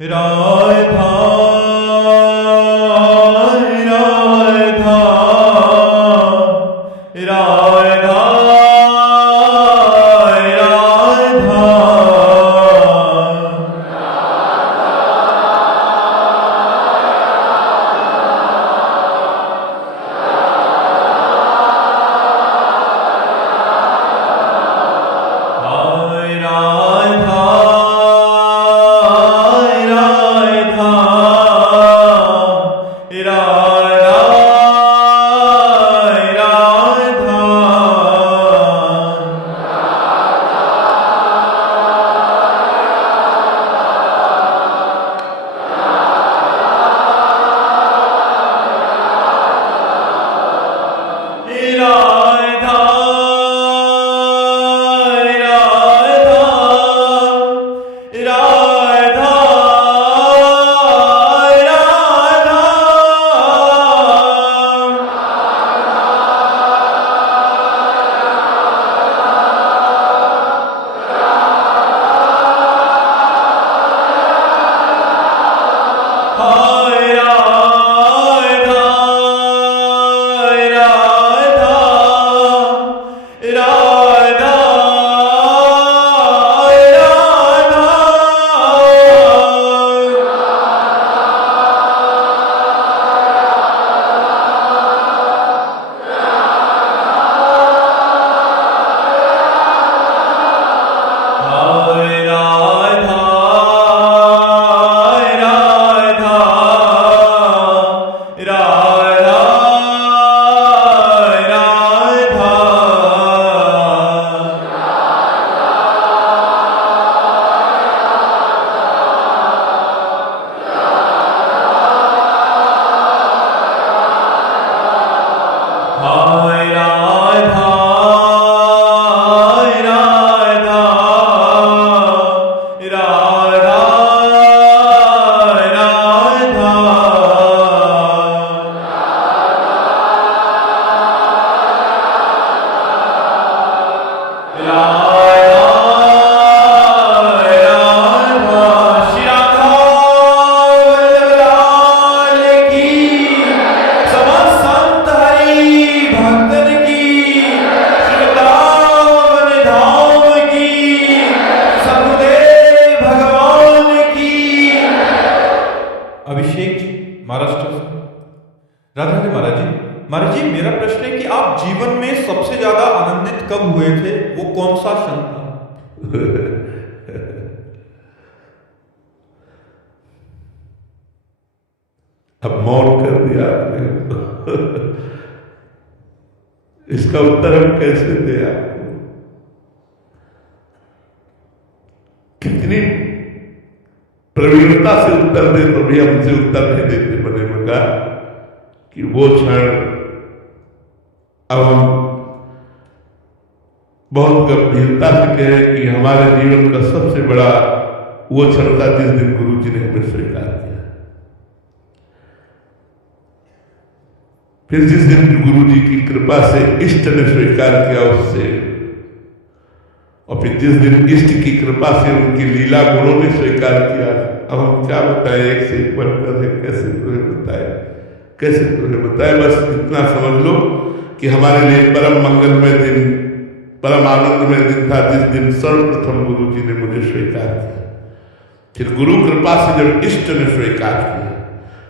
राधा राधा राधा महाराज जी, मेरा प्रश्न है कि आप जीवन में सबसे ज्यादा आनंदित कब हुए थे? वो कौन सा क्षण था? अब मौन कर दिया आपने। इसका उत्तर हम कैसे दें आपको? कितनी प्रवीणता से उत्तर दे तो भी हमसे उत्तर नहीं देते। बने मगा कि वो क्षण अब हम बहुत गंभीरता से कहें कि हमारे जीवन का सबसे बड़ा वो क्षण था जिस दिन गुरु जी ने हमें स्वीकार किया। फिर जिस दिन गुरु जी की कृपा से इष्ट ने स्वीकार किया उससे, और फिर जिस दिन इष्ट की कृपा से उनकी लीला गुणों ने स्वीकार किया। अब हम क्या बताएं, एक से एक बढ़कर है। कैसे तुम्हें बताए? बस इतना समझ लो कि हमारे लिए परम मंगलमय दिन, परम आनंदमय दिन था जिस दिन सर्वप्रथम गुरु जी ने मुझे स्वीकार किया। फिर गुरु कृपा से जब इष्ट ने स्वीकार किया,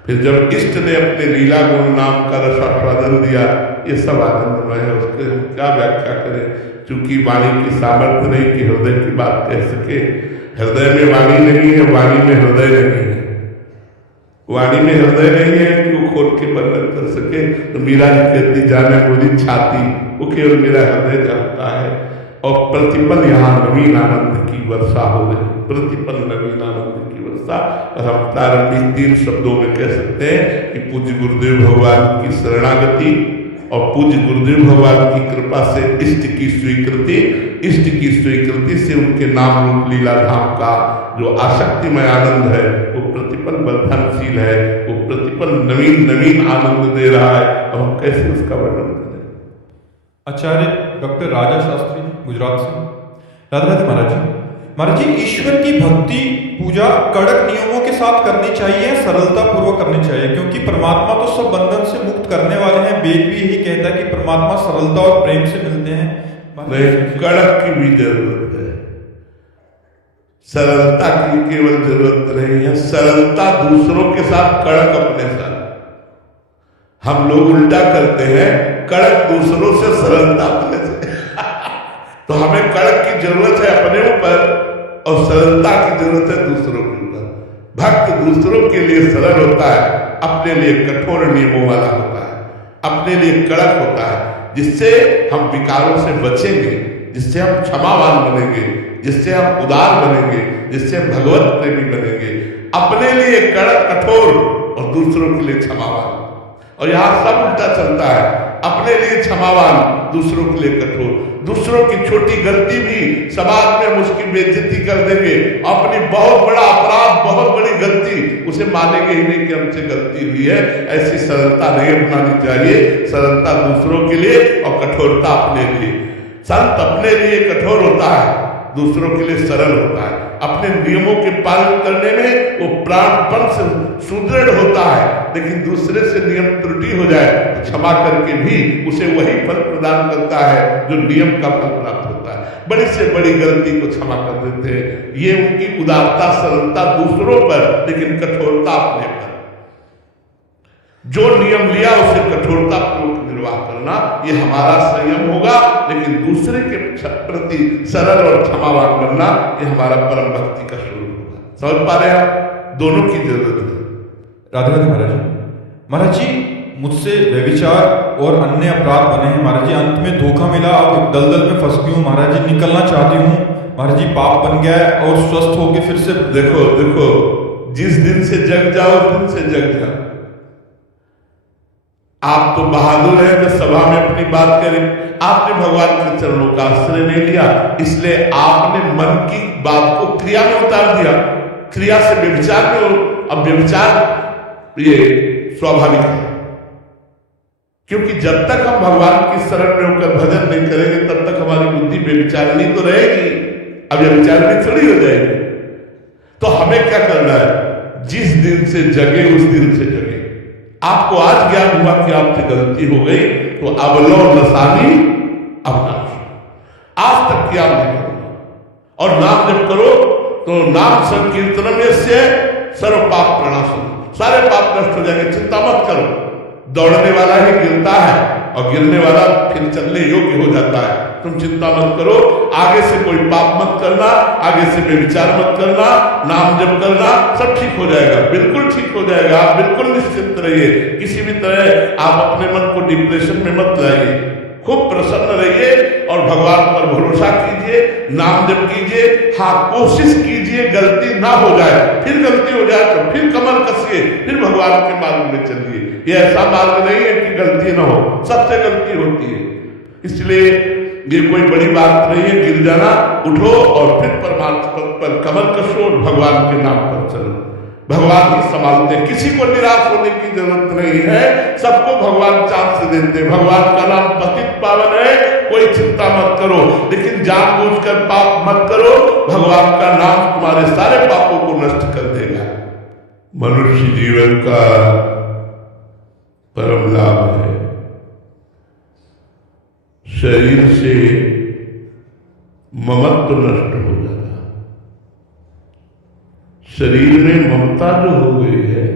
फिर जब इष्ट ने अपने लीला गुण नाम का रसास्वादन दिया, ये सब आनंदमय है। उसके हम क्या व्याख्या करें, क्योंकि वाणी की सामर्थ्य नहीं कि हृदय की बात कह सके। हृदय में वाणी नहीं है, वाणी में हृदय नहीं है। वाणी में हृदय नहीं है कि वो खोल के वर्णन कर सके। तो मीरा जी कहती, जाने बोली छाती, वो केवल मेरा हृदय जानता है। और प्रतिपल यहाँ नवीन आनंद की वर्षा हो रही, प्रतिपल नवीन आनंद की वर्षा। और हम प्रारंभिक 3 शब्दों में कह सकते हैं कि पूज्य गुरुदेव भगवान की शरणागति और पूज्य गुरुदेव भगवान की कृपा से इष्ट की स्वीकृति, इष्ट की स्वीकृति से उनके नाम रूप लीला धाम का जो आसक्तिमय आनंद है वो प्रतिपल वर्धनशील है, वो प्रतिपल नवीन नवीन आनंद दे रहा है। अब हम कैसे उसका वर्णन करें? आचार्य डॉक्टर राजा शास्त्री गुजरात से। राधे राधे महाराज जी। महाराज जी, ईश्वर की भक्ति पूजा कड़क नियमों के साथ करनी चाहिए या सरलता पूर्वक करनी चाहिए? क्योंकि परमात्मा तो सब बंधन से मुक्त करने वाले हैं। वेद भी यही कहता है कि परमात्मा सरलता और प्रेम से मिलते हैं। नहीं, कड़क की भी जरूरत है। सरलता की केवल जरूरत नहीं है, सरलता दूसरों के साथ, कड़क अपने साथ। हम लोग उल्टा करते हैं, कड़क दूसरों से, सरलता अपने से। तो हमें कड़क की जरूरत है अपने ऊपर और सरलता की जरूरत है दूसरों के ऊपर। भक्त दूसरों के लिए सरल होता है, अपने लिए कठोर नियमों वाला होता है, अपने लिए कड़क होता है, जिससे हम विकारों से बचेंगे, जिससे हम क्षमावान बनेंगे, जिससे हम उदार बनेंगे, जिससे हम भगवत प्रेमी बनेंगे। अपने लिए कड़क कठोर और दूसरों के लिए क्षमावान। और यहाँ सब उल्टा चलता है, अपने लिए क्षमावान, दूसरों के लिए कठोर। दूसरों की छोटी गलती भी समाज में हम उसकी बेइज्जती कर देंगे, अपनी बहुत बड़ा अपराध, बहुत बड़ी गलती उसे मानेंगे ही नहीं कि हमसे गलती हुई है। ऐसी सरलता नहीं अपनानी चाहिए। सरलता दूसरों के लिए और कठोरता अपने लिए। संत अपने लिए कठोर होता है, दूसरों के लिए सरल होता है। अपने नियमों के पालन करने में वो प्राणपण से सुदृढ़ होता है, लेकिन दूसरे से नियम त्रुटि हो जाए तो क्षमा करके भी उसे वही फल प्रदान करता है जो नियम का फल प्राप्त होता है। बड़ी से बड़ी गलती को क्षमा कर देते हैं। ये उनकी उदारता, सरलता दूसरों पर, लेकिन कठोरता अपने पर। जो नियम लिया उसे कठोरता पूर्वक निर्वाह करना, ये हमारा संयम होगा। लेकिन दूसरे के प्रति सरल और क्षमावान बनना, ये हमारा परम भक्ति का स्वरूप होगा। समझ पा रहे हैं आप? दोनों की जरूरत है। राधे राधे महाराज जी। महाराज जी, मुझसे व्यभिचार और अन्य अपराध बने हैं महाराज जी। अंत में धोखा मिला, अब दलदल में फंस गई हूँ महाराज जी, निकलना चाहती हूँ महाराज जी। पाप बन गया है और स्वस्थ होके फिर से देखो, जिस दिन से जग जाओ, उस दिन से जग जाओ। आप तो बहादुर हैं जो सभा में अपनी बात करें। आपने भगवान के चरणों का आश्रय नहीं लिया, इसलिए आपने मन की बात को क्रिया में उतार दिया। क्रिया से व्यभिचार में हो। अब व्यभिचार ये स्वाभाविक है, क्योंकि जब तक हम भगवान की शरण में होकर भजन नहीं करेंगे तब तक हमारी बुद्धि व्यभिचारिणी तो रहेगी, अब व्यभिचारिणी थोड़ी हो जाएगी। तो हमें क्या करना है? जिस दिन से जगे उस दिन से जगे। आपको आज ज्ञान हुआ कि आपसे गलती हो गई, तो अवलो नसानी अवनाश, आज तक क्या नहीं करो। और नाम जब करो तो नाम संकीर्तनम यस्य सर्व पाप प्रणाशम, सारे पाप नष्ट हो जाएंगे। चिंता मत करो। दौड़ने वाला ही गिरता है और गिरने वाला फिर चलने योग्य हो जाता है। तुम चिंता मत करो। आगे से कोई पाप मत करना, आगे से बेविचार मत करना, नाम जप करना, सब ठीक हो जाएगा, बिल्कुल ठीक हो जाएगा। आप बिल्कुल निश्चिंत रहिए। किसी भी तरह आप अपने मन को डिप्रेशन में मत लाइए। खूब प्रसन्न रहिए और भगवान पर भरोसा कीजिए, नाम जप कीजिए। हाँ, कोशिश कीजिए गलती ना हो जाए। फिर गलती हो जाए तो फिर कमर कसिए, फिर भगवान के मार्ग में चलिए। ये ऐसा मार्ग नहीं है कि गलती ना हो, सबसे गलती होती है। इसलिए ये कोई बड़ी बात नहीं है। गिर जाना, उठो और फिर परमात्मा पर कमर कसो और भगवान के नाम पर चलो। भगवान ही संभालते, किसी को निराश होने की जरूरत नहीं है। सबको भगवान चांस देते। भगवान का नाम पतित पावन है, कोई चिंता मत करो, लेकिन जानबूझकर पाप मत करो। भगवान का नाम तुम्हारे सारे पापों को नष्ट कर देगा। मनुष्य जीवन का परम लाभ है शरीर से ममत्व नष्ट हो जाता। शरीर में ममता जो हो गई है,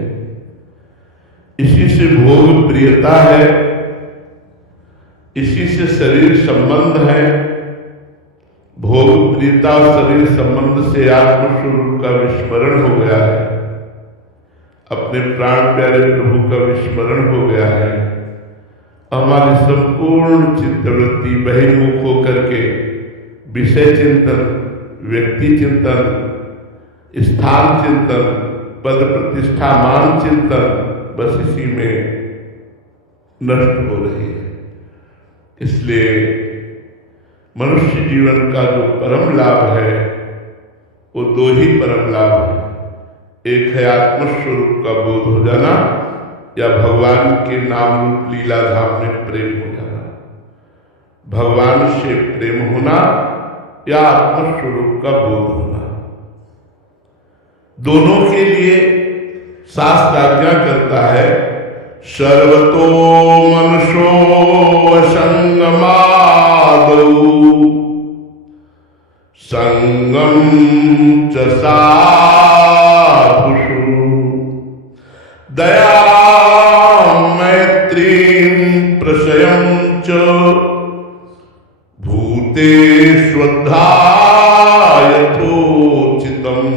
इसी से भोग प्रियता है, इसी से शरीर संबंध है। भोग प्रियता और शरीर संबंध से आत्मस्वरूप का विस्मरण हो गया है, अपने प्राण प्यारे प्रभु का विस्मरण हो गया है। हमारी संपूर्ण चित्तवृत्ति बहिर्मुख होकर के विषय चिंतन, व्यक्ति चिंतन, स्थान चिंतन, पद प्रतिष्ठा, मान चिंतन, बस इसी में नष्ट हो रही है। इसलिए मनुष्य जीवन का जो परम लाभ है वो दो ही परम लाभ है। एक है आत्मस्वरूप का बोध हो जाना, या भगवान के नाम रूप लीला धाम में प्रेम हो जाना। भगवान से प्रेम होना या आत्मस्वरूप का बोध होना। दोनों के लिए शास्त्र आज्ञा करता है, सर्वतो मनुष्यो असंगमादौ संगम च साधुषु दया मैत्री प्रशयं च भूतेष्वद्धा यथोचितम्।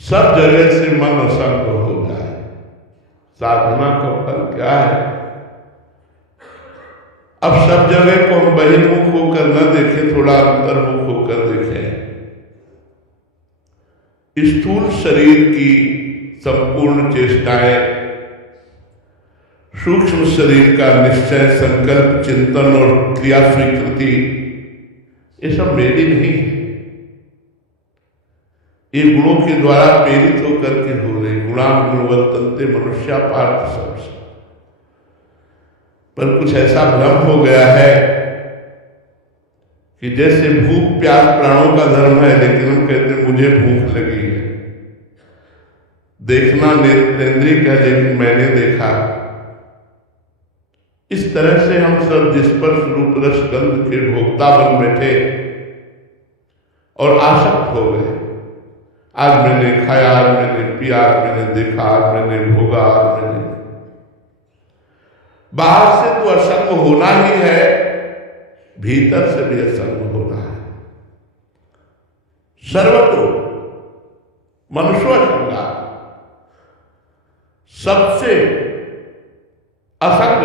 सब जगह से मन असंग हो जाए। साधना का फल क्या है? अब सब जगह को हम बहिर्मुख होकर न देखें, थोड़ा अंतर्मुख होकर देखें। स्थूल शरीर की संपूर्ण चेष्टाएं, सूक्ष्म शरीर का निश्चय, संकल्प, चिंतन और क्रिया स्वीकृति, ये सब मेरी नहीं है। ये गुणों के द्वारा प्रेरित होकर के हो रही। गुणान गुणवत्तन्ते मनुष्या पार्थ सबसे। पर कुछ ऐसा भ्रम हो गया है कि जैसे भूख प्यास प्राणों का धर्म है, लेकिन हम कहते हैं मुझे भूख लगी है। देखना नेत्रेंद्रिय का, लेकिन मैंने देखा। इस तरह से हम सब स्पर्श रूप रस गंध के भोक्ता बन बैठे और आसक्त हो गए। आज मैंने खाया, आज मैंने पिया, आज मैंने देखा, आज मैंने भोगा, आज मैंने। बाहर से तो असंग होना ही है, भीतर से भी असंग होना है। सर्वतो मनुष्य संगा, सबसे असंग,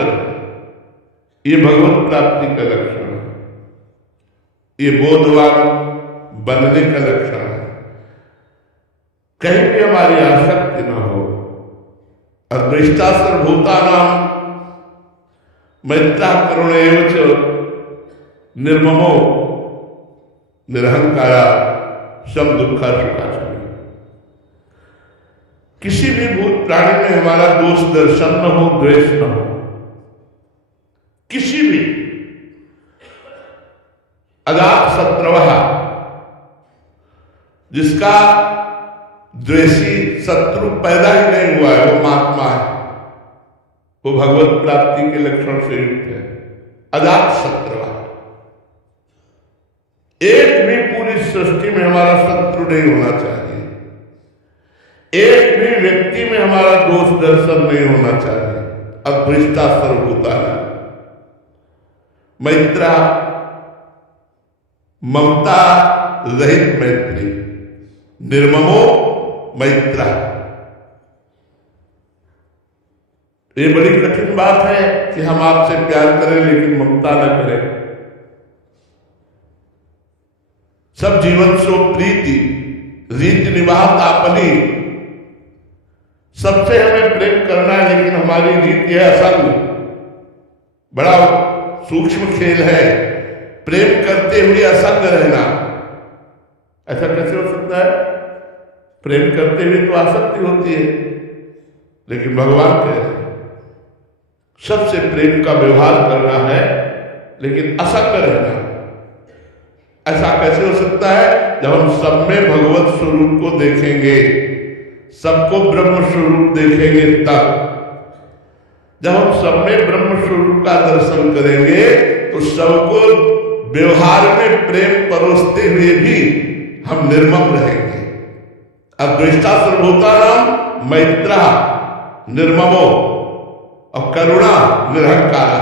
ये भगवत प्राप्ति का लक्षण है। ये बोधवान बनने का लक्षण है। कहीं भी हमारी आसक्ति न हो। अद्वेष्टा सर्वभूतानां मैत्रा करुणा एव च निर्ममो निरहंकारा सम दुखा सुखाचमी। किसी भी भूत प्राणी में हमारा दोष दर्शन न हो, द्वेष न हो। किसी भी अजात शत्रवः, जिसका द्वेषी शत्रु पैदा ही नहीं हुआ है, वो महात्मा है, वो भगवत प्राप्ति के लक्षण से युक्त है। अजात शत्रु, एक भी पूरी सृष्टि में हमारा शत्रु नहीं होना चाहिए। एक भी व्यक्ति में हमारा दोष दर्शन नहीं होना चाहिए। अद्वेष्टा सर्वभूतानां मैत्रा, ममता रहित मैत्री, निर्ममो मैत्रा। ये बड़ी कठिन बात है कि हम आपसे प्यार करें लेकिन ममता न करें। सब जीवन सो प्रीति रीत निवाहत आपनी। सबसे हमें प्रेम करना है, लेकिन हमारी रीत यह असंग। बड़ा सूक्ष्म खेल है प्रेम करते हुए असंग रहना। ऐसा कैसे हो सकता है? प्रेम करते हुए तो आसक्ति होती है, लेकिन भगवान कह रहे सबसे प्रेम का व्यवहार करना है, लेकिन असंग रहना। ऐसा कैसे हो सकता है? जब हम सब में भगवत स्वरूप को देखेंगे, सबको ब्रह्म स्वरूप देखेंगे, तब जब हम सब में ब्रह्म स्वरूप का दर्शन करेंगे तो सबको व्यवहार में प्रेम परोसते हुए भी हम निर्मम रहेंगे। अद्वेष्टा सर्वभूतानां मैत्रा निर्ममो और करुणा निरहंकारा।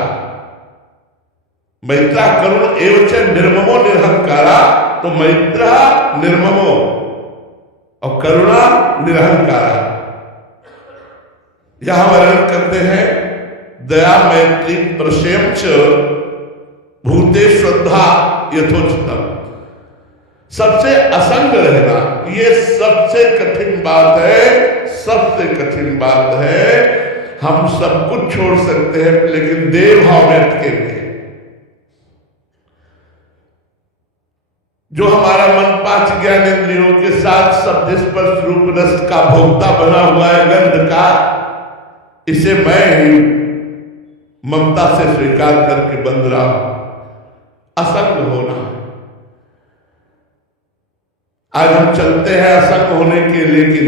मैत्रा करुण एवं निर्ममो निरहंकारा। तो मैत्रा निर्ममो और करुणा निरहंकारा। यहां वर्णन करते हैं दया मैत्री प्रशेम च भूते श्रद्धा यथोचितम। सबसे असंग रहना, ये सबसे कठिन बात है। सबसे कठिन बात है। हम सब कुछ छोड़ सकते हैं, लेकिन देव भाव में अटकेंगे। जो हमारा मन पांच ज्ञानेंद्रियों के साथ शब्द स्पर्श रूप रस का भोक्ता बना हुआ है, गंध का, इसे मैं ही ममता से स्वीकार करके बंध रहा हूं। असंग होना है। आज हम चलते हैं असंग होने के, लेकिन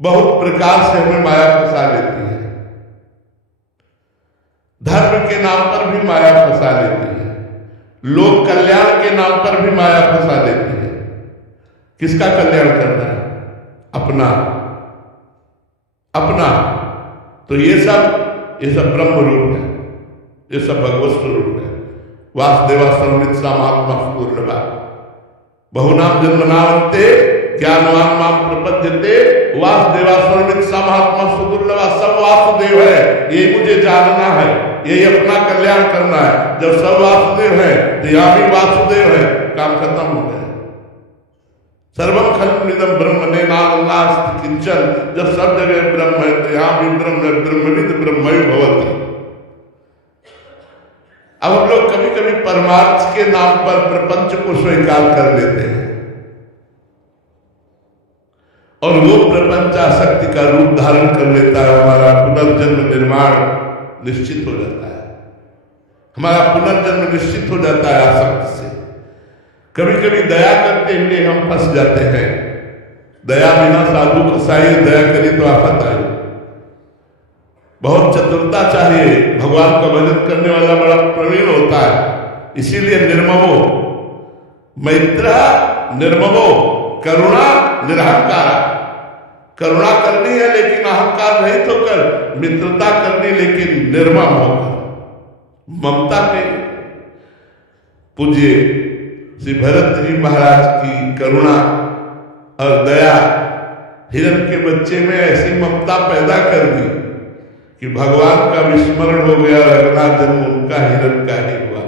बहुत प्रकार से हमें माया फंसा लेती है। धर्म के नाम पर भी माया फंसा लेती है, लोक कल्याण के नाम पर भी माया फंसा लेती है। किसका कल्याण करना है? अपना अपना। तो ये सब ब्रह्म रूप है, ये सब भगवत स्वरूप है। वासुदेवा सर्वमित सा महात्मा सुदुर्लभा बहुनाम जन्मनावन्ते ज्ञानवान माम प्रपद्यते। वासुदेवा सर्वमित सा महात्मा सुदुर्लभा, सब वासुदेव है, ये मुझे जानना है, यही अपना कल्याण करना है। जब सब वासुदेव है तो यहाँ भी वासुदेव है, काम खत्म हो गया। सर्वम खलुनिदं ब्रह्मणे नास्ति किंचन। जब सब जगह ब्रह्म है तो यहाँ भी ब्रह्म है, ब्रह्मविद ब्रह्मयो भवति। अब हम लोग कभी कभी परमार्थ के नाम पर प्रपंच को स्वीकार कर लेते हैं और वो प्रपंच आसक्ति का रूप धारण कर लेता है। हमारा पुनर्जन्म निर्माण निश्चित हो जाता है, हमारा पुनर्जन्म निश्चित हो जाता है आसक्ति से। कभी कभी दया करते हुए हम फंस जाते हैं। दया बिना साधु कसाई, दया करी तो आफत आई। बहुत चतुरता चाहिए, भगवान का भजन करने वाला बड़ा प्रवीण होता है। इसीलिए निर्ममो मैत्र निर्ममो करुणा निरहंकारा। करुणा करनी है लेकिन अहंकार रहित होकर, मित्रता करनी लेकिन निर्मम होकर, ममता नहीं। पूज्य श्री भरत जी महाराज की करुणा और दया हिरण के बच्चे में ऐसी ममता पैदा कर दी कि भगवान का विस्मरण हो गया और अगला जन्म उनका हिरण का ही हुआ।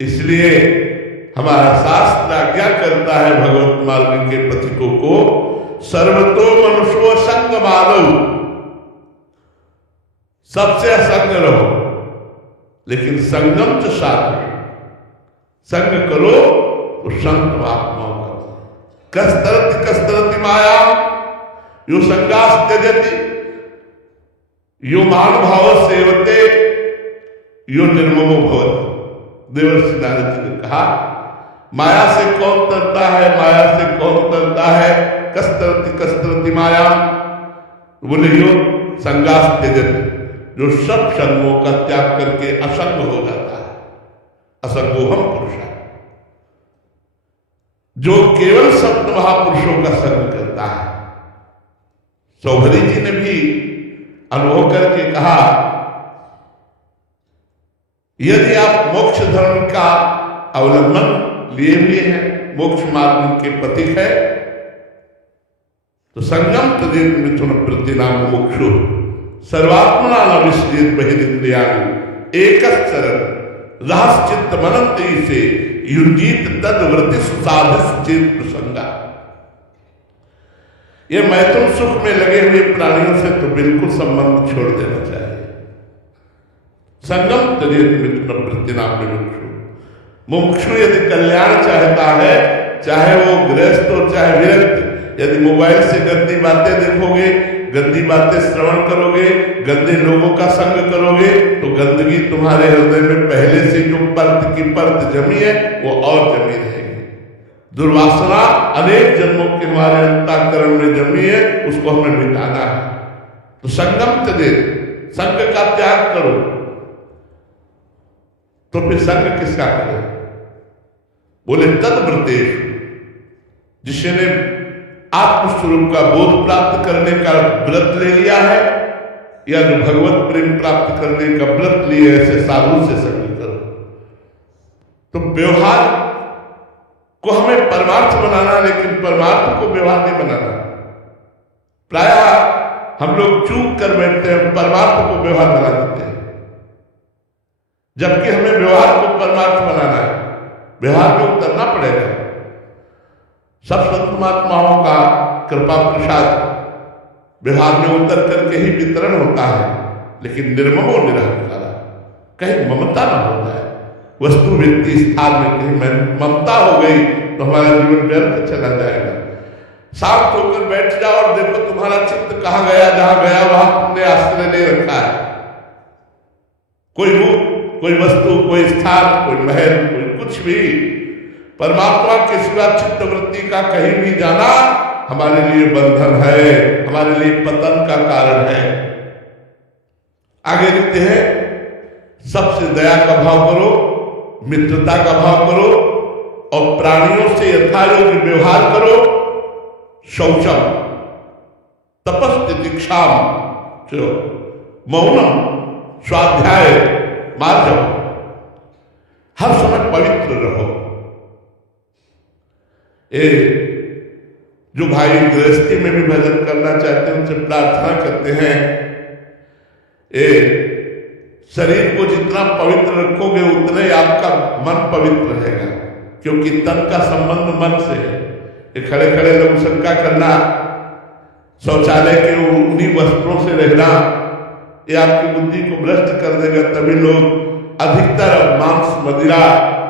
इसलिए हमारा शास्त्र आज्ञा करता है भगवत मार्ग के पथिकों को, सर्वतो मनुष्यो संग मानव, सबसे असंग रहो लेकिन संगम च साधु। संग करो तो संत महात्मा होगा। कस्तरति माया यो संगास त्यजति यो महानुभाव सेवते यो निर्ममो भवति। देवर्षि नारद जी ने कहा, माया से कौन तरता है, माया से कौन तरता है? कस्तरति माया, बोले यो संगास त्यजति, जो सब संगों का त्याग करके असंग हो जाता है। असंगोहम पुरुषा, जो केवल सप्त महापुरुषों का संग करता है। सौभरी जी ने भी अनुभव करके कहा, यदि आप मोक्ष धर्म का अवलंबन लिए हुए हैं, मोक्ष मार्ग के पथिक है, तो संगम तदेव मिथुन वृत्ति नाम मोक्षो सर्वात्मना न विश्लेत बहिरिंद्रियाणि एकश्चरण रहस्चित्त मनंति से युंजीत तद वृत्ति सुसाधिस चेत प्रसंगा। ये मैथुन सुख में लगे हुए प्राणियों से तो बिल्कुल संबंध छोड़ देना चाहिए। संगम तदेव मिथुन वृत्ति नाम मुमुक्षु। मुमुक्षु यदि कल्याण चाहता है, चाहे वो गृहस्थ हो चाहे विरक्त, यदि मोबाइल से गंदी बातें देखोगे, गंदी बातें श्रवण करोगे, गंदे लोगों का संग करोगे, तो गंदगी तुम्हारे हृदय में पहले से जो परत की परत जमी है वो और जमी रहेगी। दुर्वासना अनेक जन्मों के हमारे अंतःकरण में जमी है, उसको हमें मिटाना है। तो संगम तदे, संग का त्याग करो। तो फिर संग किसका करें? बोले तद्व्रतेषु, जिसने आत्मस्वरूप का बोध प्राप्त करने का व्रत ले लिया है या जो भगवत प्रेम प्राप्त करने का व्रत लिए, ऐसे साधु से संग करो। तो व्यवहार को हमें परमार्थ बनाना, लेकिन परमार्थ को व्यवहार नहीं बनाना। प्रायः हम लोग चूक कर बैठते हैं, परमार्थ को व्यवहार बना देते हैं, जबकि हमें व्यवहार को परमार्थ बनाना है। व्यवहार में उतरना पड़ेगा। सब संत महात्माओं का कृपा प्रसाद व्यवहार में उतर करके ही वितरण होता है, लेकिन निर्ममो निरहंकार, कहीं ममता न हो जाए। वस्तु व्यक्ति स्थान में कहीं ममता हो गई तो हमारा जीवन व्यर्थ चला जाएगा। शांत होकर बैठ जाओ और देखो तुम्हारा चित्त कहाँ गया, जहां गया वहां तुमने आश्रय नहीं रखा है। कोई रूप कोई वस्तु, कोई स्थान, कोई महल, कोई कुछ भी, परमात्मा के सिवा चित्त वृत्ति का कहीं भी जाना हमारे लिए बंधन है, हमारे लिए पतन का कारण है। आगे लिखते हैं, सबसे दया का भाव करो, मित्रता का भाव करो और प्राणियों से यथायोग्य व्यवहार करो। शौचम तपस्तितिक्षाम चलो मौनम स्वाध्याय मार्जम, हर समय पवित्र रहो। जो भाई गृहस्थी में भी भजन करना चाहते हैं उनसे प्रार्थना करते हैं, शरीर को जितना पवित्र रखोगे उतना ही आपका मन पवित्र रहेगा, क्योंकि तन का संबंध मन से है। ये खड़े खड़े लोग शंका करना, शौचालय के उन्हीं वस्त्रों से रहना, ये आपकी बुद्धि को भ्रष्ट कर देगा। तभी लोग अधिकतर मांस, मदिरा,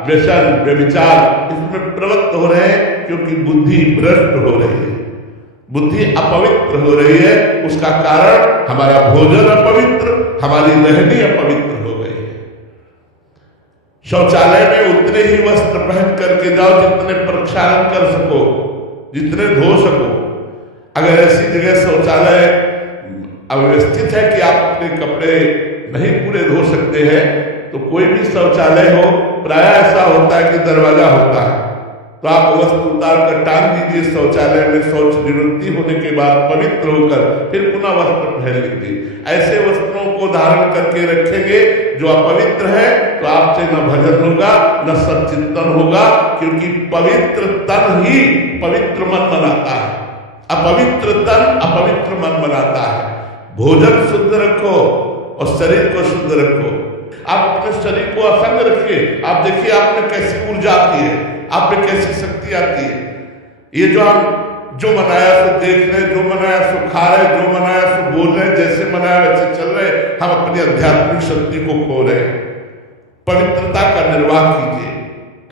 व्यसन, व्यभिचार इसमें प्रवृत्त हो रहे हैं, क्योंकि बुद्धि भ्रष्ट हो रही है, बुद्धि अपवित्र हो रही है। उसका कारण हमारा भोजन अपवित्र, हमारी रहनी अपवित्र हो गई है। शौचालय में उतने ही वस्त्र पहन करके जाओ जितने प्रक्षालन कर सको, जितने धो सको। अगर ऐसी जगह शौचालय अव्यवस्थित है कि आप अपने कपड़े नहीं पूरे धो सकते हैं, तो कोई भी शौचालय हो, प्राय ऐसा होता है कि दरवाजा होता है, तो आप वस्त्र उतार कर टांग दीजिए शौचालय में। शौच निवृत्ति होने के बाद पवित्र होकर फिर पुनः वस्त्र पहन लीजिए। ऐसे वस्त्रों को धारण करके रखेंगे जो अपवित्र है, तो आपसे न भजन होगा न सच्चिंतन होगा, क्योंकि पवित्र तन ही पवित्र मन बनाता है, अपवित्र तन अपवित्र मन बनाता है। भोजन शुद्ध रखो और शरीर को शुद्ध रखो। आप अपने शरीर को असंग रखिए। आप देखिए आप में कैसी ऊर्जा आती है, आप में कैसी शक्ति आती है। ये जो हम जो मनाया सो देख रहे, जो मनाया सो खा रहे, जो मनाया सो बोल रहे, जैसे मनाया वैसे चल रहे, हम अपनी आध्यात्मिक शक्ति को खो रहे हैं। पवित्रता का निर्वाह कीजिए,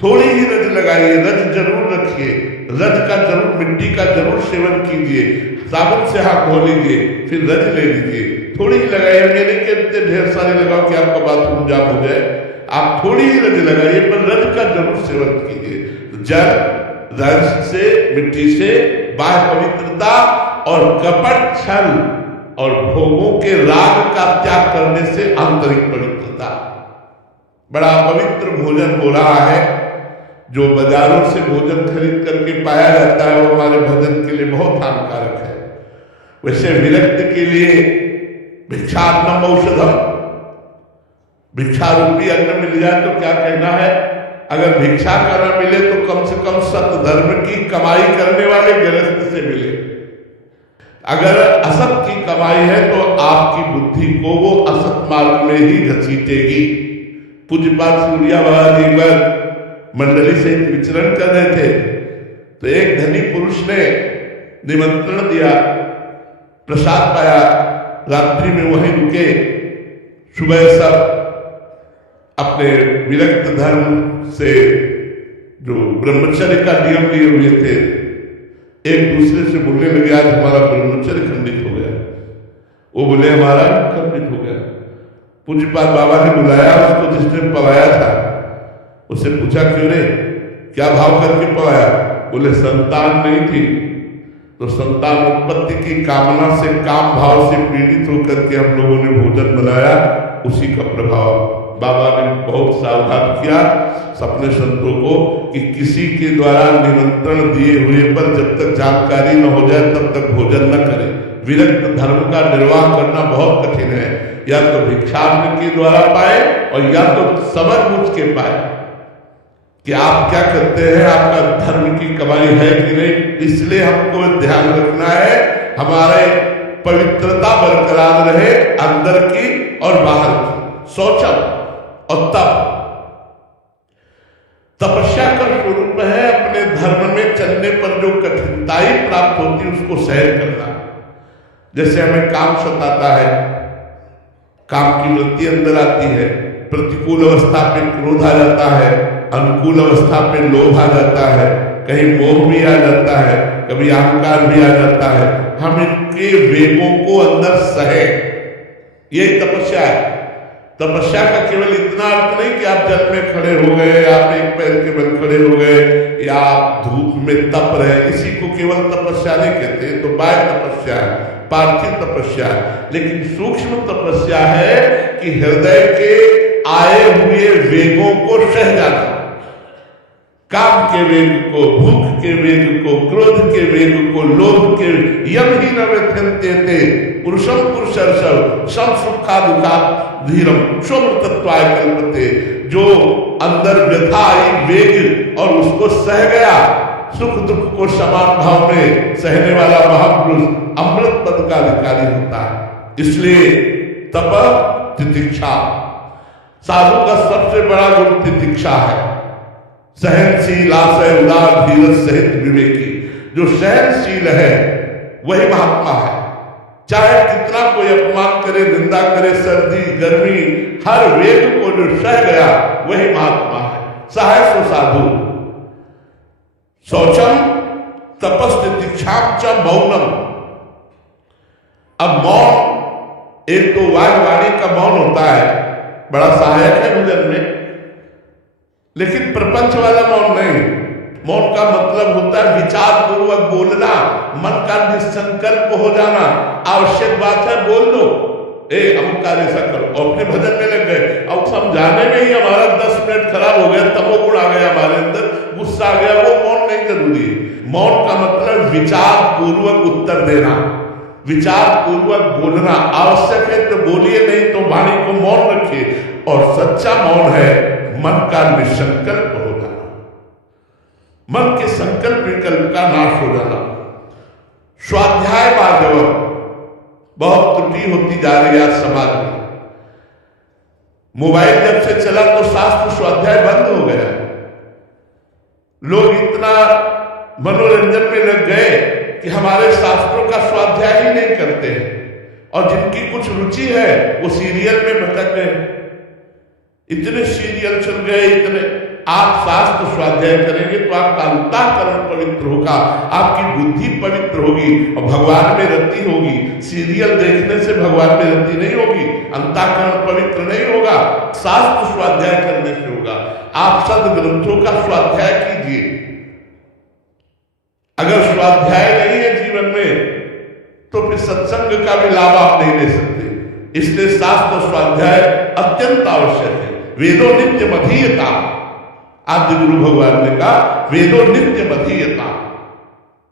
थोड़ी ही रज लगाइए, रज जरूर रखिए, रज का जरूर, मिट्टी का जरूर सेवन कीजिए। साबुन से हाथ धो लीजिए, फिर रज ले लीजिए, थोड़ी ही लगाइए। ये नहीं कि ढेर सारे लगाओ कि आपका बाथरूम जाम हो जाए। आप थोड़ी ही रज लगाइए, पर रज का जरूर सेवन कीजिए। जल, रज से, मिट्टी से बाह्य पवित्रता और कपट, छल और भोगों के राग का त्याग करने से आंतरिक पवित्रता। बड़ा पवित्र भोजन हो रहा है। जो बाजारों से भोजन खरीद करके पाया जाता है वो हमारे भजन के लिए बहुत हानिकारक है। वैसे विरक्त के लिए भिक्षान्नम औषधम, भिक्षा रूपी अन्न मिल जाए तो क्या कहना है। अगर भिक्षा का न मिले तो कम से कम सत्य धर्म की कमाई करने वाले गृहस्थ से मिले। अगर असत की कमाई है तो आपकी बुद्धि को वो असत मार्ग में ही घसीटेगी। पूज्यपाद सूर्या महाराज एक बार मंडली से विचरण कर रहे थे, तो एक धनी पुरुष ने निमंत्रण दिया, प्रसाद पाया, रात्रि में वहीं रुके। सुबह सब अपने विरक्त धर्म से जो ब्रह्मचर्य का नियम लिए हुए थे, एक दूसरे से बोलने लगे, आज हमारा ब्रह्मचर्य खंडित हो गया। वो बोले हमारा खंडित हो गया। पूज्यपाद बाबा ने बुलाया उसको जिसने पवाया था, उससे पूछा क्यों रे, क्या भाव करके पवाया। बोले संतान नहीं थी, तो संतान उत्पत्ति की कामना से, काम भाव से पीड़ित होकर के हम लोगों ने भोजन बनाया, उसी का प्रभाव। बाबा ने बहुत सावधान किया अपने संतों को कि किसी के द्वारा निमंत्रण दिए हुए पर जब तक जानकारी न हो जाए तब तक भोजन न करें। विरक्त धर्म का निर्वाह करना बहुत कठिन है। या तो भिक्षाटन के द्वारा पाए और या तो समझ बूझ के पाए कि आप क्या करते हैं, आपका धर्म की कमाई है कि नहीं। इसलिए हमको ध्यान रखना है हमारे पवित्रता बरकरार रहे, अंदर की और बाहर की। शौचम और तपस्या का स्वरूप है अपने धर्म में चलने पर जो कठिनाई प्राप्त होती है उसको सहन करना। जैसे हमें काम सताता है, काम की वृत्ति अंदर आती है, प्रतिकूल अवस्था पे क्रोध आ जाता है, अनुकूल अवस्था पे लोभ आ जाता है, कहीं मोह भी आ जाता है, कभी अहंकार भी आ जाता है। हम इनके वेगों को अंदर सहे, ये तपस्या है। तपस्या का केवल इतना अर्थ नहीं कि आप जल में खड़े हो गए, आप एक पैर के बल खड़े हो गए, या आप धूप में तप रहे, इसी को केवल तपस्या नहीं कहते। तो बाह्य तपस्या है, पार्थिव तपस्या है। लेकिन सूक्ष्म तपस्या है कि हृदय के आए हुए वेगों को सह जाना, काम के वेग को, भूख के वेग को, क्रोध के वेग को, लोभ के, यम ही न व्यथन्ते पुरुषम पुरुषर्षव सम सुखा दुखा धीरम स्वमृतत्वाय कल्पते। जो अंदर व्यथा आई, वेग, और उसको सह गया, सुख दुख को समान भाव में सहने वाला महापुरुष अमृत पद का अधिकारी होता है। इसलिए तप तितिक्षा, साधु का सबसे बड़ा गुण तितिक्षा है। सहनशील, आशय, उदार, धीरज सहित विवेकी। जो सहनशील है वही महात्मा है। चाहे कितना कोई अपमान करे, निंदा करे, सर्दी गर्मी, हर वेग को जो सह गया वही महात्मा है। सहाय सो साधु। शौचम तपस्तितिक्षाम च मौनम। अब मौन, एक तो वाणी का मौन होता है, बड़ा सहायक है भजन में, लेकिन प्रपंच वाला मौन नहीं। मौन का मतलब होता है विचार पूर्वक बोलना, मन का निसंकल्प हो जाना। आवश्यक बात है बोल दो, अमुक कार्य ऐसा करो, और अपने भजन में लग गए। अब समझाने में ही हमारा 10 मिनट खराब हो गया, तमोगुण आ गया हमारे अंदर, गुस्सा आ गया, वो मौन नहीं जरूरी है। मौन का मतलब विचार पूर्वक उत्तर देना, विचार पूर्वक बोलना। आवश्यक है तो बोलिए, नहीं तो वाणी को मौन रखिए। और सच्चा मौन है मन का निसंकल्प हो जाना, मन के संकल्प विकल्प का नाश हो जाना। स्वाध्याय मार्ग बहुत त्रुटि होती जा रही है समाज में। मोबाइल जब से चला तो शास्त्र स्वाध्याय बंद हो गया। लोग इतना मनोरंजन में लग गए कि हमारे शास्त्रों का स्वाध्याय ही नहीं करते हैं, और जिनकी कुछ रुचि है वो सीरियल में भटक गए। इतने सीरियल चल गए, इतने। आप शास्त्र स्वाध्याय करेंगे तो आपका अंतःकरण पवित्र होगा, आपकी बुद्धि पवित्र होगी और भगवान में रति होगी। सीरियल देखने से भगवान में रति नहीं होगी, अंतःकरण पवित्र नहीं होगा, शास्त्र स्वाध्याय करने से होगा। आप सद्ग्रंथों का स्वाध्याय कीजिए। अगर स्वाध्याय नहीं है जीवन में तो फिर सत्संग का भी लाभ आप नहीं ले सकते। इसलिए शास्त्र स्वाध्याय अत्यंत आवश्यक है। वेदो नित्य मधीयता, आदि गुरु भगवान ने कहा वेदो नित्य मधीयता,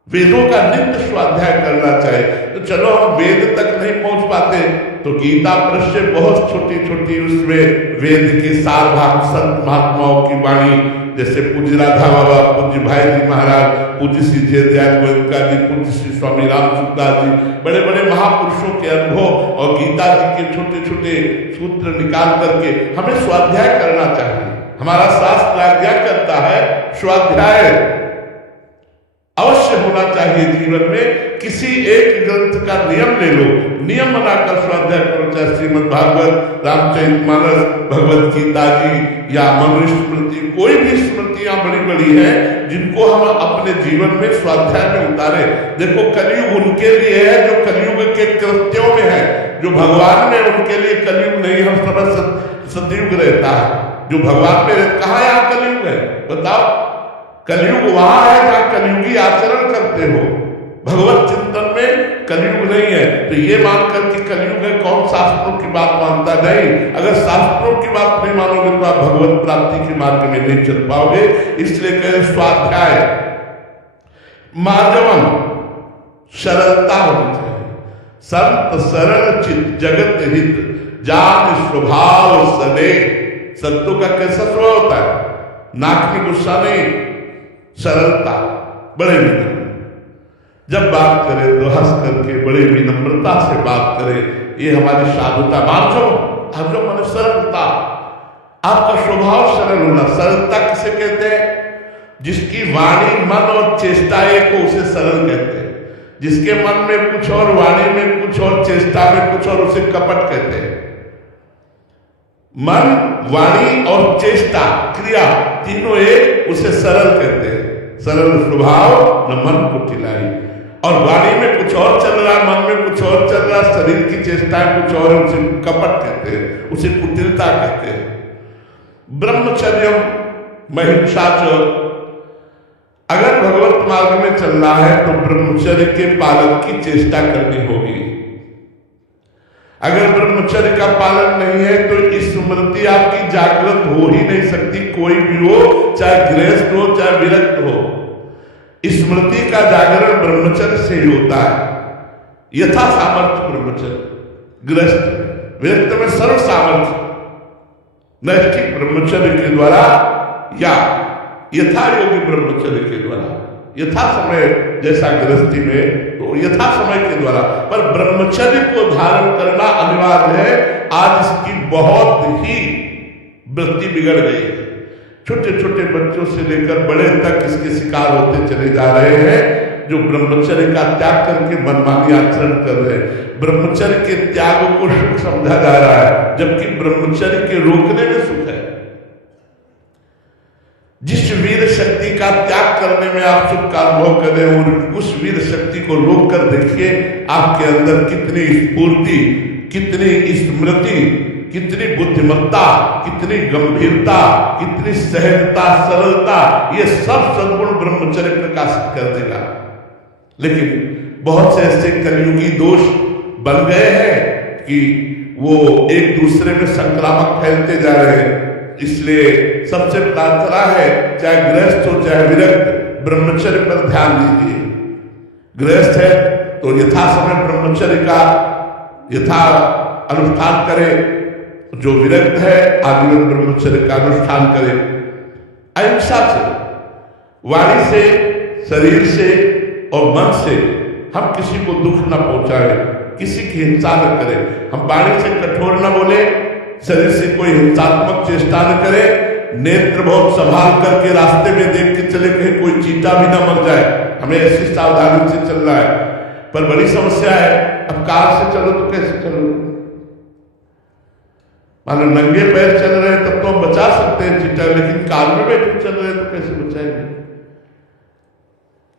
वेदों का नित्य स्वाध्याय करना चाहिए। तो चलो हम वेद तक नहीं पहुंच पाते तो गीता प्रश्य बहुत छोटी छोटी, उसमें वेद के सार भाग संत महात्माओं की वाणी, जैसे पूज्य राधा बाबा, पूज्य भाई जी महाराज, पूज्य श्री जयदयाल गोयनका जी, पूज्य श्री स्वामी राम सुखदास जी, बड़े बड़े महापुरुषों के अनुभव और गीता जी के छोटे छोटे सूत्र निकाल करके हमें स्वाध्याय करना चाहिए। हमारा शास्त्र आज्ञा करता है स्वाध्याय अवश्य होना चाहिए जीवन में। किसी एक ग्रंथ का नियम ले लो, नियम बनाकर स्वाध्याय करो, चाहे श्रीमद् भागवत, रामचरितमानस, भगवत गीता जी या मनुस्मृति, कोई भी स्मृतियां बड़ी बड़ी हैं जिनको हम अपने जीवन में स्वाध्याय में उतारे। देखो कलयुग उनके लिए है जो कलयुग के कृत्यों में है, जो भगवान में उनके लिए कलयुग नहीं, हम सब सतयुग रहता है। जो भगवान में कहा यहाँ कलयुग है बताओ? कलयुग वहां है जहां कलयुगी आचरण करते हो, भगवत चिंतन में कलयुग नहीं है। तो ये मानकर कि कलयुग है, कौन शास्त्रों की बात मानता नहीं। अगर शास्त्रों की बात नहीं मानोगे तो आप भगवत प्राप्ति के मार्ग में नहीं चल पाओगे। इसलिए कहे स्वाध्याय मार्जवम, सरलता होनी चाहिए। संत सरल चित जगत हित जान स्वभाव सने। संतों का कैसा स्वभाव होता है? नाक में गुस्सा नहीं, सरलता, बड़े विनम्र। जब बात करें तो हंस करके बड़े विनम्रता से बात करें, ये हमारी साधुता। मार्जव माने सरलता, आपका स्वभाव सरल होना। सरलता किसे कहते हैं? जिसकी वाणी मन और चेष्टा एक हो उसे सरल कहते हैं। जिसके मन में कुछ और, वाणी में कुछ और, चेष्टा में कुछ और, उसे कपट कहते हैं। मन, वाणी और चेष्टा, क्रिया तीनों एक, उसे सरल कहते हैं। सरल स्वभाव न मन को खिलाई। और वाणी में कुछ और चल रहा, मन में कुछ और चल रहा, शरीर की चेष्टाएं कुछ और है, उसे कपट कहते हैं, उसे कुटिलता कहते हैं। ब्रह्मचर्य महिंसा च, अगर भगवत मार्ग में चलना है तो ब्रह्मचर्य के पालन की चेष्टा करनी होगी। अगर ब्रह्मचर्य का पालन नहीं है तो स्मृति आपकी जागृत हो ही नहीं सकती, कोई भी हो, चाहे गृहस्थ हो चाहे विरक्त हो। स्मृति का जागरण ब्रह्मचर्य से ही होता है। यथा सामर्थ्य ब्रह्मचर्य, गृहस्थ विरक्त में सर्व सामर्थ्य नैष्ठिक ब्रह्मचर्य के द्वारा या यथा योग्य ब्रह्मचर्य के द्वारा, यथा समय जैसा गृहस्थी में तो यथा समय के द्वारा, पर ब्रह्मचर्य को धारण करना अनिवार्य है। आज इसकी बहुत ही वृत्ति बिगड़ गई है। छोटे छोटे बच्चों से लेकर बड़े तक इसके शिकार होते चले जा रहे हैं, जो ब्रह्मचर्य का त्याग करके मनमानी आचरण कर रहे हैं। ब्रह्मचर्य के त्याग को सुख समझा जा रहा है, जबकि ब्रह्मचर्य के रोकने में सुख है। जिस वीर शक्ति का त्याग करने में आप सुख का अनुभव कर रहे हो, उस वीर शक्ति को रोक कर देखिए आपके अंदर कितनी स्फूर्ति, कितनी स्मृति, कितनी बुद्धिमत्ता, कितनी गंभीरता, कितनी सहजता, सरलता, ये सब सद्गुण ब्रह्मचर्य प्रकाशित कर देगा। लेकिन बहुत से ऐसे कलयुगी दोष बन गए हैं कि वो एक दूसरे में संक्रामक फैलते जा रहे हैं। इसलिए सबसे प्रार्थना है, चाहे गृहस्थ हो चाहे विरक्त, ब्रह्मचर्य पर ध्यान दीजिए। गृहस्थ है तो यथा समय ब्रह्मचर्य का यथा अनुष्ठान करे, जो विरक्त है आजीवन ब्रह्मचर्य का अनुष्ठान करे। अहिंसा से, वाणी से, शरीर से और मन से हम किसी को दुख न पहुंचाए, किसी की हिंसा न करें। हम वाणी से कठोर न बोले, शरीर से कोई हिंसात्मक चेष्टा न करे, नेत्र बहुत संभाल करके रास्ते में देख के चले, कहीं कोई चीता भी ना मर जाए, हमें ऐसी सावधानी से चलना है। पर बड़ी समस्या है, अब कार से चलो तो कैसे चलो? मानो नंगे पैर चल रहे हैं तब तो हम बचा सकते हैं चीता, लेकिन कार में बैठे चल रहे हैं तो कैसे बचाएंगे?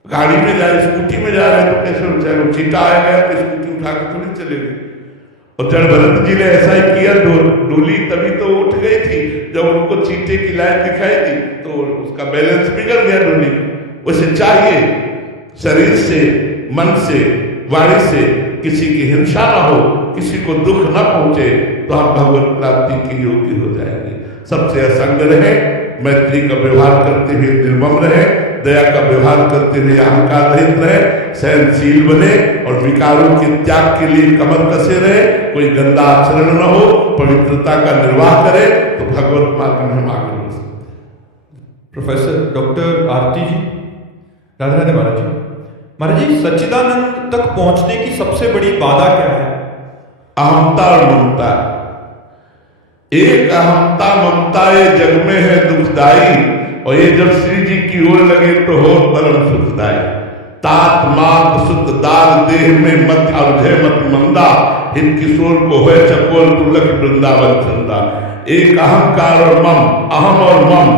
गाड़ी में जाए, स्कूटी में जा रहे हैं तो कैसे बचाएंगे? चीता आएगा तो स्कूटी उठा के थोड़ी चलेगी। और जड़ भरत जी ने ऐसा ही किया, डोली तभी तो उठ गई थी जब उनको चीते की लाइन दिखाई दी, तो उसका बैलेंस बिगड़ गया डोली। उसे चाहिए शरीर से, मन से, वाणी से किसी की हिंसा न हो, किसी को दुख न पहुंचे, तो हम भगवत प्राप्ति के योग्य हो जाएंगे। सबसे असंग रहे, मैत्री का व्यवहार करते हुए निर्मम रहे, दया का व्यवहार करते हुए अहंकार रहित रहे, सहनशील बने और विकारों के त्याग के लिए कमर कसे रहे, कोई गंदा आचरण न हो, पवित्रता का निर्वाह करे, तो भगवत मार्ग में हम आगे बढ़ सकते हैं। प्रोफेसर डॉक्टर आरती जी, राधे राधे महाराज जी। महाराज जी, सच्चिदानंद तक पहुंचने की सबसे बड़ी बाधा क्या है? अहंता और ममता। एक अहंता ममता ये जग में है दुखदाई, और ये जब श्री जी की ओर लगे तो हो परम सुखदाई। तात मात सुत दार देह में मत अवधे मत मंदा, हित किशोर को है चकोर तुलक वृंदावन चंदा। एक अहंकार और मम, अहम और मम,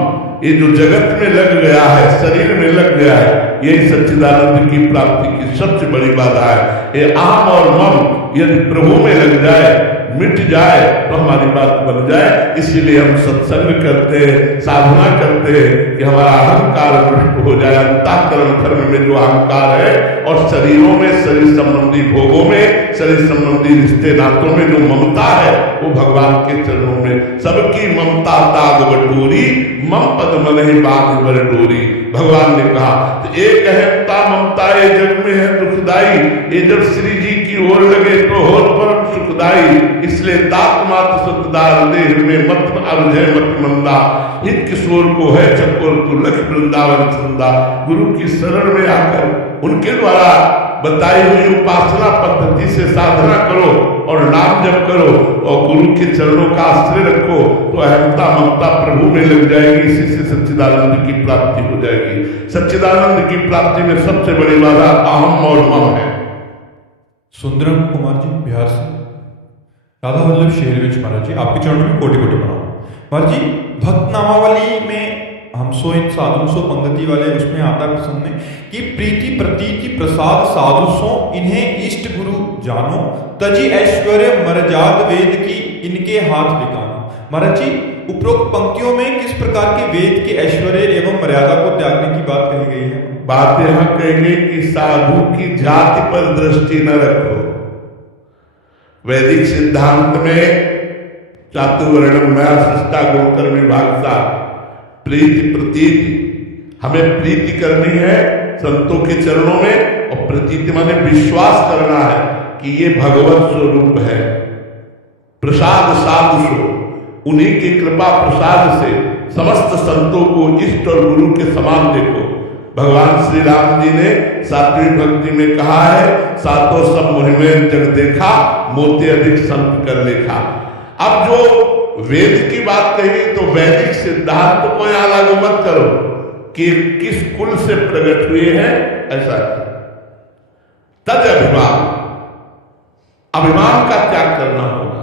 ये जो जगत में लग गया है, शरीर में लग गया है, यही सच्चिदानंद की प्राप्ति की सबसे बड़ी बाधा है। ये अहम और मम यदि प्रभु में लग जाए, मिट जाए, तो हमारी बात बन जाए। इसीलिए हम सत्संग करते हैं, साधना करते हैं कि हमारा अहंकार नष्ट हो जाए। अंतःकरण धर्म में जो अहंकार है और शरीरों में, शरीर संबंधी भोगों में, शरीर संबंधी रिश्ते नातों में जो ममता है, वो भगवान के चरणों में। सबकी ममता ताग बटोरी, मम पद मन ही बाग बर डोरी, भगवान ने कहा। तो एक अहंता ममता ये जग में है दुखदाई, ये जब श्री जी की ओर लगे तो हो परम सुखदाई। इसलिए तात मात सतदार देह में मत अवधे मत मंदा, हित किशोर को है चकोर तुलक वृंदावन चंदा। गुरु की शरण में आकर उनके द्वारा बताई हुई उपासना पद्धति से साधना करो और नाम जप करो और गुरु के चरणों का आश्रय रखो, तो अहंता ममता प्रभु में लग जाएगी। इसी से सच्चिदानंद की प्राप्ति हो जाएगी। सच्चिदानंद की प्राप्ति में सबसे बड़ी बाधा अहम और मम है। सुंदरम कुमार जी बिहार से। राधा वल्लभ शेरविच महाराज जी, आपके चरणों में कोटि कोटि प्रणाम। महाराज जी, भक्त नामावली में हमसो इन साधुसो पंगति वाले उसमें आता है प्रसंग में कि प्रीति प्रतीति प्रसाद साधुसो इन्हें इष्ट गुरु जानो तजी ऐश्वर्य मर्याद वेद की इनके हाथ बिकानो। महाराज जी उपरोक्त पंक्तियों में किस प्रकार के वेद के ऐश्वर्य एवं मर्यादा को त्यागने की बात कही गई है? बात यहां कहेंगे कि साधु की जाति पर दृष्टि न रखो। वैदिक सिद्धांत में चातुर्वर्ण्यम मया सृष्टा गुणकर्म विभागता प्रीति प्रतीति, हमें प्रीति करनी है संतों के चरणों में और प्रतीति माने विश्वास करना है कि ये भगवत स्वरूप है। प्रसाद साधुसो, उन्हीं की कृपा प्रसाद से समस्त संतों को इष्ट और गुरु के समान देखो। भगवान श्री राम जी ने सात्विक भक्ति में कहा है सातों सब मुहिमें जग देखा मोते अधिक संत कर लेखा। अब जो वेद की बात कही तो वैदिक सिद्धांत को यहां लागू मत करो कि किस कुल से प्रकट हुए हैं, ऐसा तद अभिमान, अभिमान का त्याग करना होगा,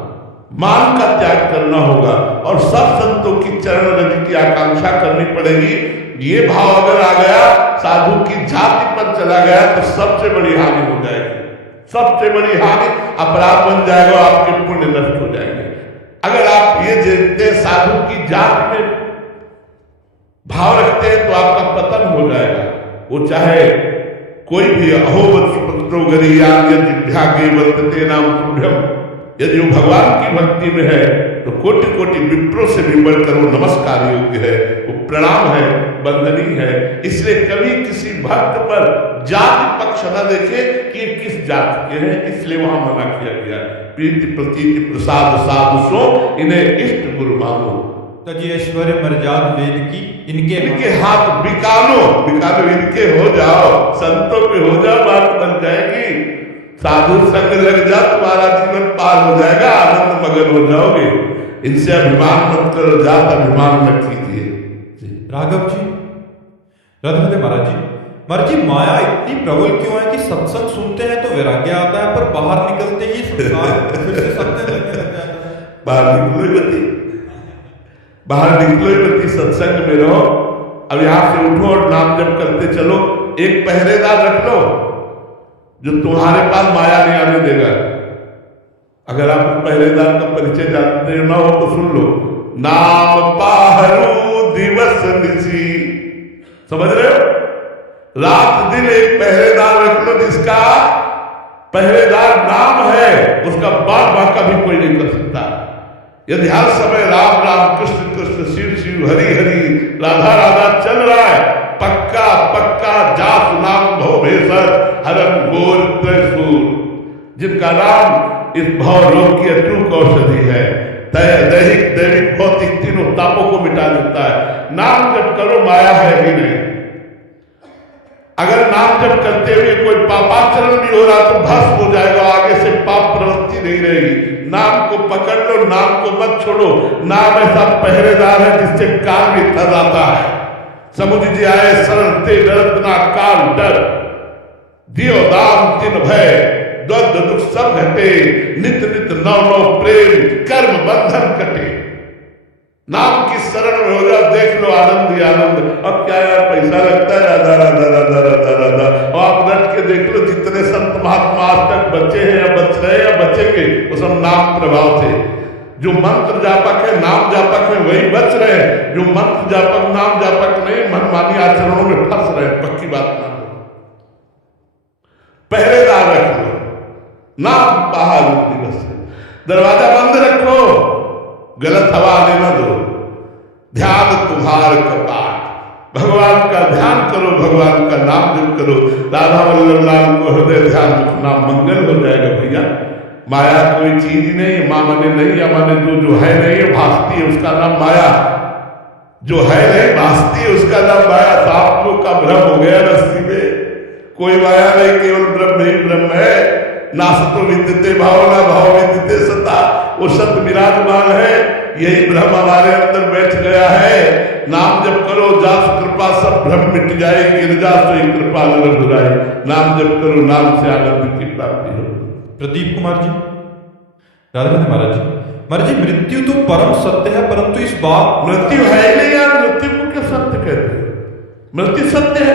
मान का त्याग करना होगा और सब संतों की चरण रज की आकांक्षा करनी पड़ेगी। ये भाव अगर आ गया, साधु की जाति पर चला गया तो सबसे बड़ी हानि हो जाएगी, सबसे बड़ी हानि अपराध बन जाएगा, आपके पुण्य नष्ट हो जाएंगे। अगर आप ये देखते साधु की जाति में भाव रखते हैं तो आपका पतन हो जाएगा। वो चाहे कोई भी अहोवत पुत्रो गरियान यज्ञागे वर्तते नाम तुभ्यम, यदि वो भगवान की भक्ति में है तो कोटि कोटि विप्रों से भी बढ़कर वो नमस्कार योग्य है, वो प्रणाम है, वंदनीय है। इसलिए कभी किसी भक्त पर जाति पक्ष न देखे कि ये किस जाति के हैं, इसलिए वहां मना किया गया। प्रीति प्रतीति प्रसाद साधुसो इन्हें इष्ट गुरु मानो तजी ऐश्वर्य मर्याद वेद की इनके हाथ बिकानो, बिकानो इनके हो जाओ, संतों पे हो जाओ, बात बन जाएगी। साधु संग लग जा, तुम्हारा जीवन पार हो जाएगा, आनंद मगन हो जाओगे। इनसे अभिमान मत करो, जात अभिमान मत कीजिए। राघव जी, राधे महाराज जी, महाराज जी माया इतनी प्रबल क्यों है कि सत्संग सुनते हैं तो वैराग्य आता है पर बाहर निकलते ही संसार फिर से सत्य लगने लग जाता है। बाहर निकलो मती, बाहर निकलो मती, सत्संग में रहो। अब यहां से उठो और नाम जप करते चलो। एक पहरेदार रख लो जो तुम्हारे पास माया नहीं आने देगा। अगर आप पहरेदार का परिचय जानते ना हो तो सुन लो, नाम पाहरू दिवस निसी, समझ रहे हो? रात दिन एक पहरेदार रख लो जिसका पहरेदार नाम है, उसका बात बात कभी कोई नहीं कर सकता। यदि हर समय राम राम कृष्ण कृष्ण शिव शिव हरि हरि राधा राधा चल रहा है, पक्का पक्का जात नाम भव भेसर हरम घोर त्रैसूर, जिनका नाम इस भव रोग की अचूक औषधि है, दैहिक दैविक भौतिक तीनों तापों को मिटा देता है। नाम जब करो माया है ही नहीं। अगर नाम जब करते हुए कोई पापाचरण भी हो रहा तो भस्म हो जाएगा, आगे से पाप प्रवृत्ति नहीं रहेगी। नाम को पकड़ लो, नाम को मत छोड़ो। नाम ऐसा पहरेदार है जिससे काल भी थर आता है। समुद्र जी आए शरण ते डरत ना काल डर, दियो दाम तिन भय द्वंद दुख सब घटे, नित नित नव नव प्रेम कर्म बंधन कटे। नाम की शरण में हो जाओ, देख लो आनंद ही आनंद। अब क्या यार पैसा लगता है, राधा राधा राधा राधा राधा, और आप रट के देख लो जितने संत महात्मा आज तक बचे हैं या बच रहे हैं या बचेंगे, वो सब नाम प्रभाव थे। जो मंत्र जापक है, नाम जापक है, वही बच रहे हैं। जो मंत्र जापक नाम जापक नहीं, मनमानी आचरणों में फंस रहे हैं। पक्की बात ना पहरेदार रख लो, नाम बाहर दिवस से दरवाजा बंद रखो, गलत हवा आने न दो। ध्यान तुम्हार कपाट, भगवान का ध्यान करो, भगवान का नाम जप करो। राधा वल्लभ लाल को हृदय ध्यान रखना, मंगल हो जाएगा भैया। माया कोई चीज नहीं, माँ माने नहीं या माने जो है नहीं भासती है, उसका नाम माया। जो है नहीं भासती है, उसका नाम माया। तो आप लोग का भ्रम हो गया रस्ती में। कोई माया नहीं, केवल ब्रह्म ही ब्रह्म है। नासतो विद्यते भावना भाव विद्यते सता, वो सत्य विराजमान है। यही भ्रम हमारे अंदर बैठ गया है। नाम जप करो, जास कृपा सब भ्रम मिट जाएगी, गिरजास तो कृपा रघुराई। नाम जप करो, नाम से आनंद की प्राप्ति हो। प्रदीप कुमार जी, राधा महाराज जी, महाराज जी मृत्यु तो परम सत्य है, परंतु इस बात मृत्यु है ही नहीं यार, मृत्यु को क्या सत्य मृत्यु सत्य है,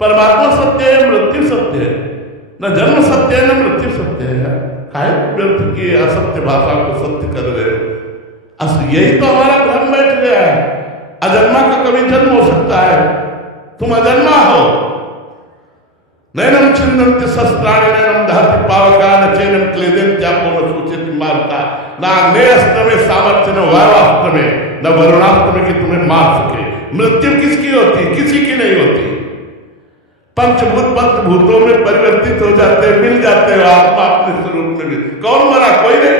परमात्मा सत्य है, मृत्यु सत्य है। न जन्म सत्य है, न मृत्यु सत्य है। काहे व्यर्थ की असत्य भाषा को सत्य कर रहे हो? असल यही तो हमारा भ्रम बैठ गया है। अजन्मा का कभी जन्म हो सकता है, तुम अजन्मा हो। नैनम छिन्नन्ति शस्त्राणि नैनम दहति पावका न चैनम क्लेदेन जापो न सूचित मारता। न आग्नेयास्त्र में सामर्थ्य, न वायुवास्त्र में, न वरुणास्त्र में कि तुम्हें मार सके। मृत्यु किसकी होती? किसी की नहीं होती। पंचभूत पंचभूतों में परिवर्तित हो जाते हैं, मिल जाते हैं आत्मा अपने स्वरूप में भी। कौन मरा? कोई नहीं।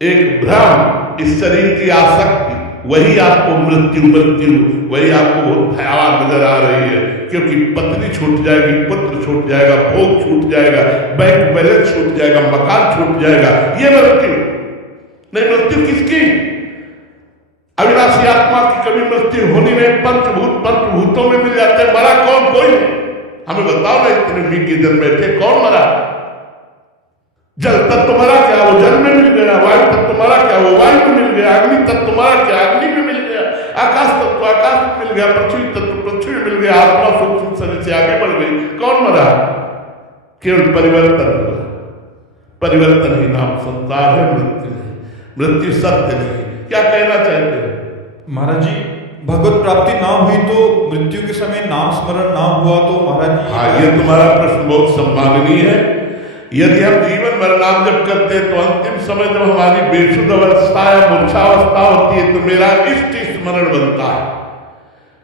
एक भ्रम, इस शरीर की आसक्ति, वही आपको मृत्यु वही आपको बहुत भयावह नजर आ रही है। क्योंकि पत्नी छूट जाएगी, पुत्र छूट जाएगा, भोग छूट जाएगा, बैंक बैलेंस छूट जाएगा, मकान छूट जाएगा, ये मृत्यु नहीं। मृत्यु किसकी? अविनाशी आत्मा की कभी मृत्यु होनी नहीं। पंचभूत पंचभूतों में मिल जाते हैं। मरा कौन? कोई नहीं। हमें बताओ ना, इतने विज्ञ जन बैठे, कौन मरा? जल तत्व मरा क्या? वो जल में मिल गया। वायु तत्व मरा क्या? वो वायु में मिल गया। अग्नि तत्व मरा क्या? अग्नि में मिल गया। आकाश तत्व आकाश में मिल गया। पृथ्वी तत्व पृथ्वी में मिल गया। आत्मा सूक्ष्म शरीर से आगे बढ़ गई। कौन मरा? केवल परिवर्तन हुआ। परिवर्तन ही नाम संसार है, मृत्यु नहीं। मृत्यु सत्य नहीं। क्या कहना चाहते हैं? महाराज जी, भगवत प्राप्ति ना हुई तो मृत्यु के समय नाम स्मरण ना हुआ तो महाराज जी। हाँ, ये तुम्हारा प्रश्न बहुत सम्माननीय है। यदि हम जीवन भर नाम जप करते हैं तो अंतिम समय जब हमारी बेसुध अवस्था या मूर्छावस्था होती है तो मेरा इष्ट स्मरण बनता है।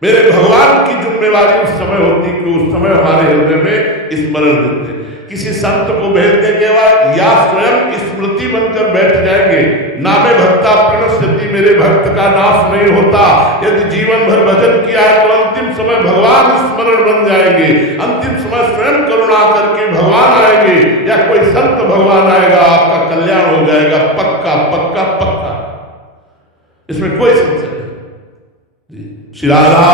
मेरे भगवान की जिम्मेवारी उस समय होती है कि उस समय हमारे हृदय में स्मरण देते हैं। किसी संत को भेजने के बाद या स्वयं स्मृति बनकर बैठ जाएंगे। नामे भक्ता प्रणश्यति, मेरे भक्त का नाश नहीं होता। यदि जीवन भर भजन किया है तो अंतिम समय भगवान स्मरण बन जाएंगे। अंतिम समय स्वयं करुणा करके भगवान आएंगे या कोई संत भगवान आएगा, आपका कल्याण हो जाएगा। पक्का पक्का पक्का, इसमें कोई संशय नहीं। श्री राधा